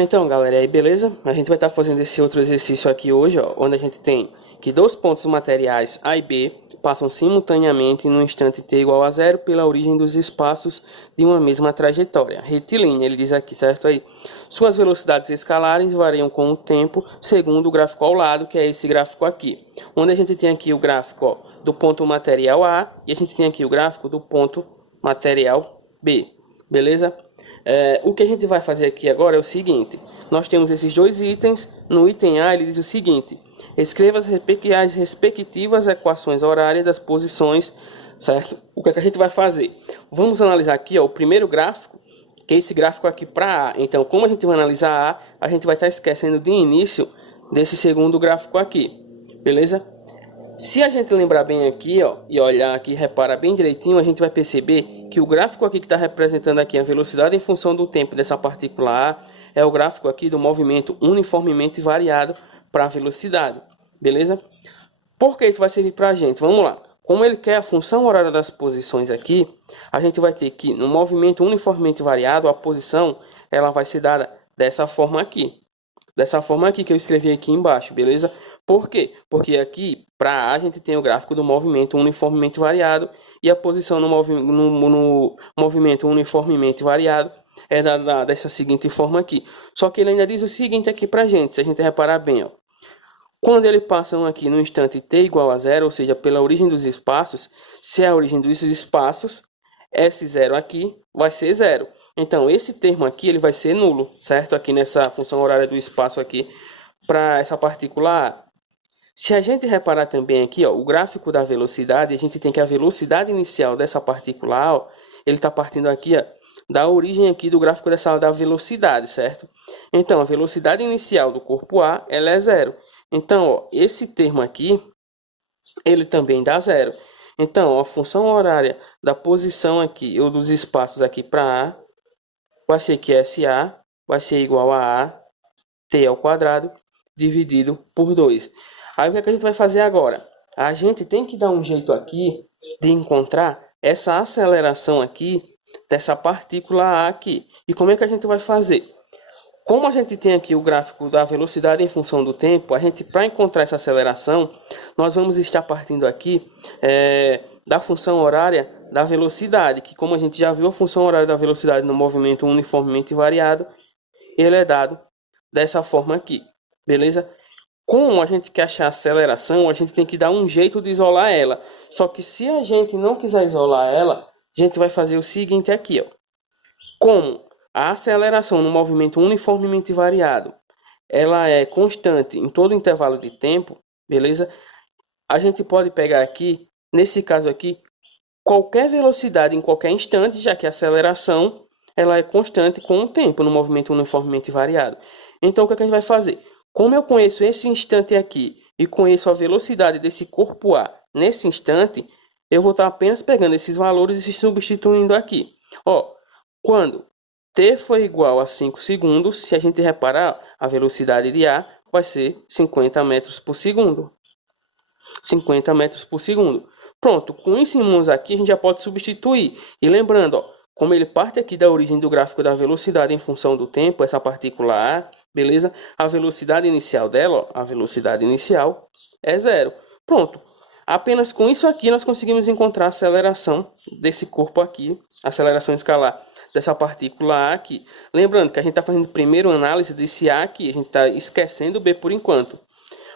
Então, galera, e aí beleza? A gente vai estar fazendo esse outro exercício aqui hoje, ó, onde a gente tem que dois pontos materiais A e B passam simultaneamente no instante t igual a zero pela origem dos espaços de uma mesma trajetória retilínea. Ele diz aqui, certo? Aí, suas velocidades escalares variam com o tempo segundo o gráfico ao lado, que é esse gráfico aqui. Onde a gente tem aqui o gráfico, ó, do ponto material A e a gente tem aqui o gráfico do ponto material B, beleza? O que a gente vai fazer aqui agora é o seguinte: nós temos esses dois itens. No item A ele diz o seguinte: escreva as respectivas equações horárias das posições, certo? O que é que a gente vai fazer? Vamos analisar aqui, ó, o primeiro gráfico, que é esse gráfico aqui para A. Então, como a gente vai analisar a gente vai estar esquecendo de início desse segundo gráfico aqui, beleza? Se a gente lembrar bem aqui, ó, e olhar aqui, reparar bem direitinho, a gente vai perceber que o gráfico aqui que está representando aqui a velocidade em função do tempo dessa partícula A é o gráfico aqui do movimento uniformemente variado para a velocidade, beleza? Por que isso vai servir para a gente? Vamos lá. Como ele quer a função horária das posições aqui, a gente vai ter que, no movimento uniformemente variado, a posição ela vai ser dada dessa forma aqui. Dessa forma aqui que eu escrevi aqui embaixo, beleza? Por quê? Porque aqui, para A, a gente tem o gráfico do movimento uniformemente variado e a posição no movimento uniformemente variado é dada dessa seguinte forma aqui. Só que ele ainda diz o seguinte aqui para a gente, se a gente reparar bem, ó. Quando ele passa aqui no instante t igual a zero, ou seja, pela origem dos espaços, se é a origem dos espaços, esse zero aqui vai ser zero. Então, esse termo aqui ele vai ser nulo, certo? Aqui nessa função horária do espaço aqui, para essa partícula A. Se a gente reparar também aqui, ó, o gráfico da velocidade, a gente tem que a velocidade inicial dessa partícula A, ó, ele está partindo aqui, ó, da origem aqui do gráfico da velocidade, certo? Então, a velocidade inicial do corpo A, ela é zero. Então, ó, esse termo aqui, ele também dá zero. Então, ó, a função horária da posição aqui, ou dos espaços aqui para A, vai ser que SA vai ser igual a t ao quadrado dividido por 2. Aí o que é que a gente vai fazer agora? A gente tem que dar um jeito aqui de encontrar essa aceleração aqui dessa partícula A aqui. E como é que a gente vai fazer? Como a gente tem aqui o gráfico da velocidade em função do tempo, a gente, para encontrar essa aceleração, nós vamos estar partindo aqui da função horária da velocidade, que como a gente já viu, a função horária da velocidade no movimento uniformemente variado, ele é dado dessa forma aqui, beleza? Como a gente quer achar a aceleração, a gente tem que dar um jeito de isolar ela. Só que se a gente não quiser isolar ela, a gente vai fazer o seguinte aqui, ó. Como a aceleração no movimento uniformemente variado, ela é constante em todo o intervalo de tempo, beleza? A gente pode pegar aqui, nesse caso aqui, qualquer velocidade em qualquer instante, já que a aceleração ela é constante com o tempo no movimento uniformemente variado. Então, o que a gente vai fazer? Como eu conheço esse instante aqui e conheço a velocidade desse corpo A nesse instante, eu vou estar apenas pegando esses valores e substituindo aqui. Ó, quando t for igual a 5 segundos, se a gente reparar, a velocidade de A vai ser 50 metros por segundo. 50 metros por segundo. Pronto, com isso em mãos aqui, a gente já pode substituir. E lembrando, ó, como ele parte aqui da origem do gráfico da velocidade em função do tempo, essa partícula A, beleza? A velocidade inicial dela, ó, a velocidade inicial é zero. Pronto, apenas com isso aqui nós conseguimos encontrar a aceleração desse corpo aqui, a aceleração escalar dessa partícula A aqui. Lembrando que a gente está fazendo primeiro análise desse A aqui, a gente está esquecendo o B por enquanto.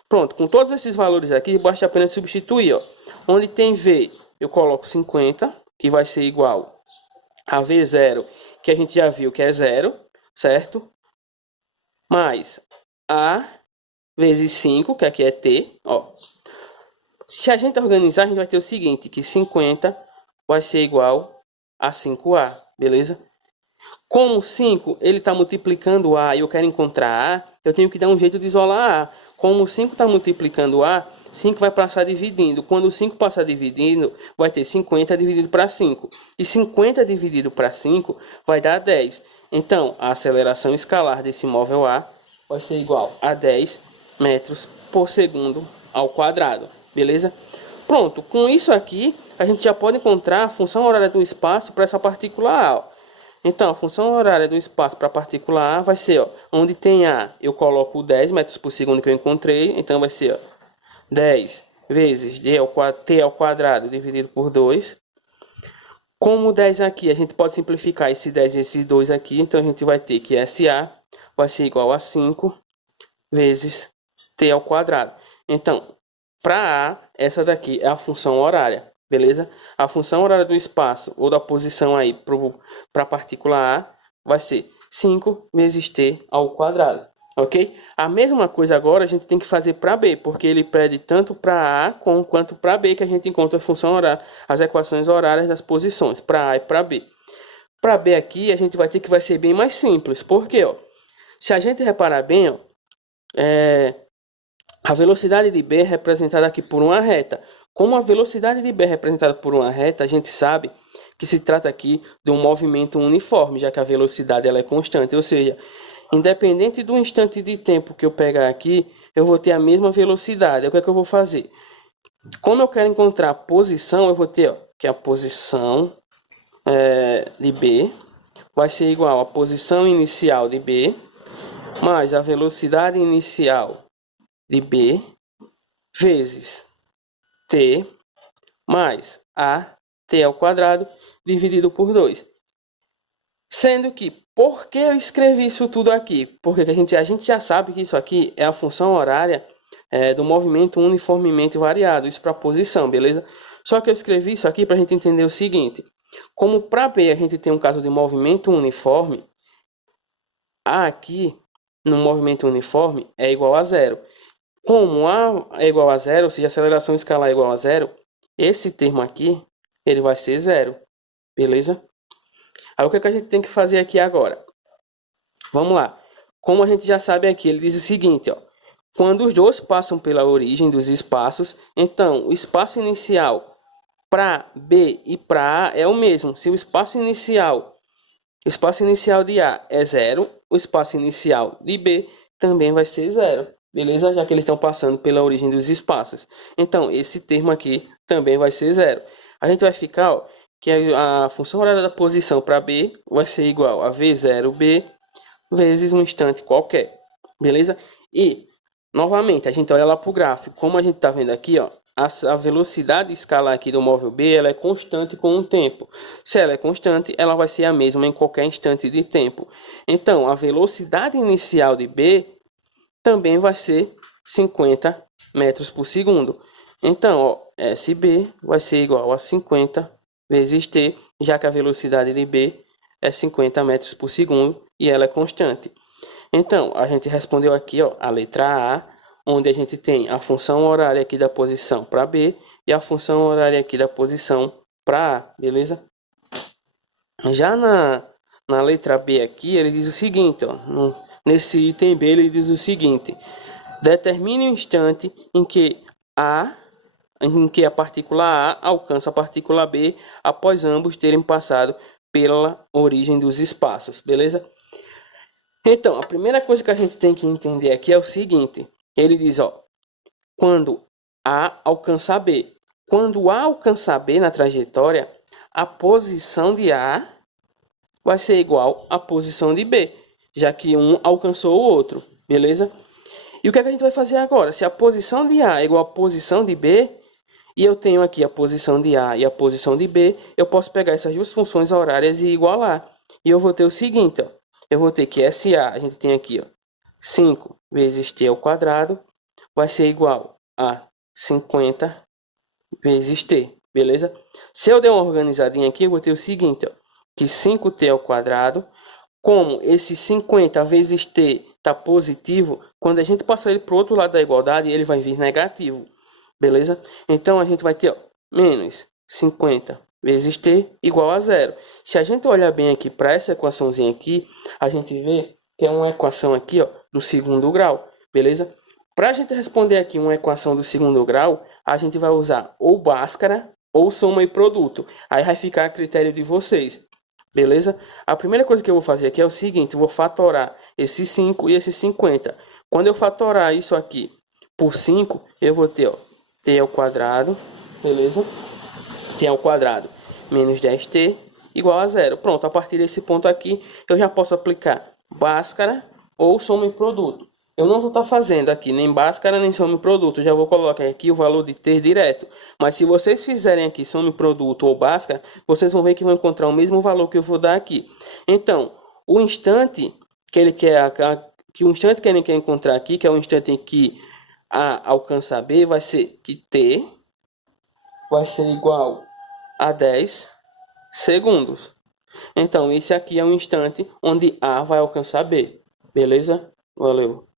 Pronto, com todos esses valores aqui, basta apenas substituir, ó. Onde tem V, eu coloco 50, que vai ser igual a V0, que a gente já viu que é zero, certo? Mais A vezes 5, que aqui é T, ó. Se a gente organizar, a gente vai ter o seguinte, que 50 vai ser igual a 5A, beleza? Como 5, ele está multiplicando A e eu quero encontrar A, eu tenho que dar um jeito de isolar A. Como 5 está multiplicando A, 5 vai passar dividindo. Quando 5 passar dividindo, vai ter 50 dividido para 5. E 50 dividido para 5 vai dar 10. Então, a aceleração escalar desse móvel A vai ser igual a 10 metros por segundo ao quadrado. Beleza? Pronto, com isso aqui, a gente já pode encontrar a função horária do espaço para essa partícula A. Então, a função horária do espaço para a partícula A vai ser, ó, onde tem A, eu coloco 10 metros por segundo que eu encontrei, então vai ser, ó, 10 vezes t ao quadrado dividido por 2. Como 10 aqui, a gente pode simplificar esse 10 e esse 2 aqui, então a gente vai ter que SA vai ser igual a 5 vezes t ao quadrado. Então, para A, essa daqui é a função horária, beleza? A função horária do espaço ou da posição aí para a partícula A vai ser 5 vezes t ao quadrado, ok? A mesma coisa agora a gente tem que fazer para B, porque ele pede tanto para A quanto para B que a gente encontra a função horária, as equações horárias das posições, para A e para B. Para B aqui a gente vai ter que vai ser bem mais simples, porque ó, se a gente reparar bem, ó, a velocidade de B é representada aqui por uma reta. Como a velocidade de B é representada por uma reta, a gente sabe que se trata aqui de um movimento uniforme, já que a velocidade ela é constante. Ou seja, independente do instante de tempo que eu pegar aqui, eu vou ter a mesma velocidade. O que é que eu vou fazer? Como eu quero encontrar a posição, eu vou ter ó, que a posição de B vai ser igual à posição inicial de B mais a velocidade inicial de B vezes t mais a t ao quadrado dividido por 2. Sendo que, por que eu escrevi isso tudo aqui? Porque a gente já sabe que isso aqui é a função horária do movimento uniformemente variado, isso para posição, beleza? Só que eu escrevi isso aqui para a gente entender o seguinte: como para B a gente tem um caso de movimento uniforme, A aqui no movimento uniforme é igual a zero. Como A é igual a zero, ou seja, a aceleração escalar é igual a zero, esse termo aqui, ele vai ser zero, beleza? Aí o que a gente tem que fazer aqui agora? Vamos lá. Como a gente já sabe aqui, ele diz o seguinte, ó. Quando os dois passam pela origem dos espaços, então o espaço inicial para B e para A é o mesmo. Se o espaço inicial de A é zero, o espaço inicial de B também vai ser zero. Beleza? Já que eles estão passando pela origem dos espaços. Então, esse termo aqui também vai ser zero. A gente vai ficar, ó, que a função horária da posição para B vai ser igual a V0B vezes um instante qualquer. Beleza? E, novamente, a gente olha lá para o gráfico. Como a gente está vendo aqui, ó, a velocidade escalar aqui do móvel B ela é constante com o tempo. Se ela é constante, ela vai ser a mesma em qualquer instante de tempo. Então, a velocidade inicial de B também vai ser 50 metros por segundo. Então, ó, SB vai ser igual a 50 vezes T, já que a velocidade de B é 50 metros por segundo e ela é constante. Então, a gente respondeu aqui, ó, a letra A, onde a gente tem a função horária aqui da posição para B e a função horária aqui da posição para A, beleza? Já na letra B aqui, ele diz o seguinte, ó, nesse item B ele diz o seguinte: determine o instante em que a partícula A alcança a partícula B após ambos terem passado pela origem dos espaços, beleza? Então, a primeira coisa que a gente tem que entender aqui é o seguinte: ele diz, ó, quando A alcança B. Quando A alcança B na trajetória, a posição de A vai ser igual à posição de B, já que um alcançou o outro, beleza? E o que a gente vai fazer agora? Se a posição de A é igual à posição de B, e eu tenho aqui a posição de A e a posição de B, eu posso pegar essas duas funções horárias e igualar. E eu vou ter o seguinte, ó, eu vou ter que SA, a gente tem aqui, ó, 5 vezes t ao quadrado, vai ser igual a 50 vezes t, beleza? Se eu der uma organizadinha aqui, eu vou ter o seguinte, ó, que 5t ao quadrado, como esse 50 vezes t está positivo, quando a gente passar ele para o outro lado da igualdade, ele vai vir negativo, beleza? Então, a gente vai ter, ó, menos 50 vezes t igual a zero. Se a gente olhar bem aqui para essa equaçãozinha aqui, a gente vê que é uma equação aqui, ó, do segundo grau, beleza? Para a gente responder aqui uma equação do segundo grau, a gente vai usar ou Bhaskara ou soma e produto. Aí vai ficar a critério de vocês, beleza? A primeira coisa que eu vou fazer aqui é o seguinte: eu vou fatorar esse 5 e esse 50. Quando eu fatorar isso aqui por 5, eu vou ter, ó, t ao quadrado, beleza? T ao quadrado menos 10t igual a zero. Pronto, a partir desse ponto aqui, eu já posso aplicar Bhaskara ou soma em produto. Eu não vou estar fazendo aqui nem Bhaskara nem soma em produto, eu já vou colocar aqui o valor de t direto. Mas se vocês fizerem aqui soma em produto ou Bhaskara, vocês vão ver que vão encontrar o mesmo valor que eu vou dar aqui. Então, o instante que ele quer, que o instante que ele quer encontrar aqui, que é o instante em que A alcança B, vai ser que t vai ser igual a 10 segundos. Então, esse aqui é um instante onde A vai alcançar B. Beleza? Valeu.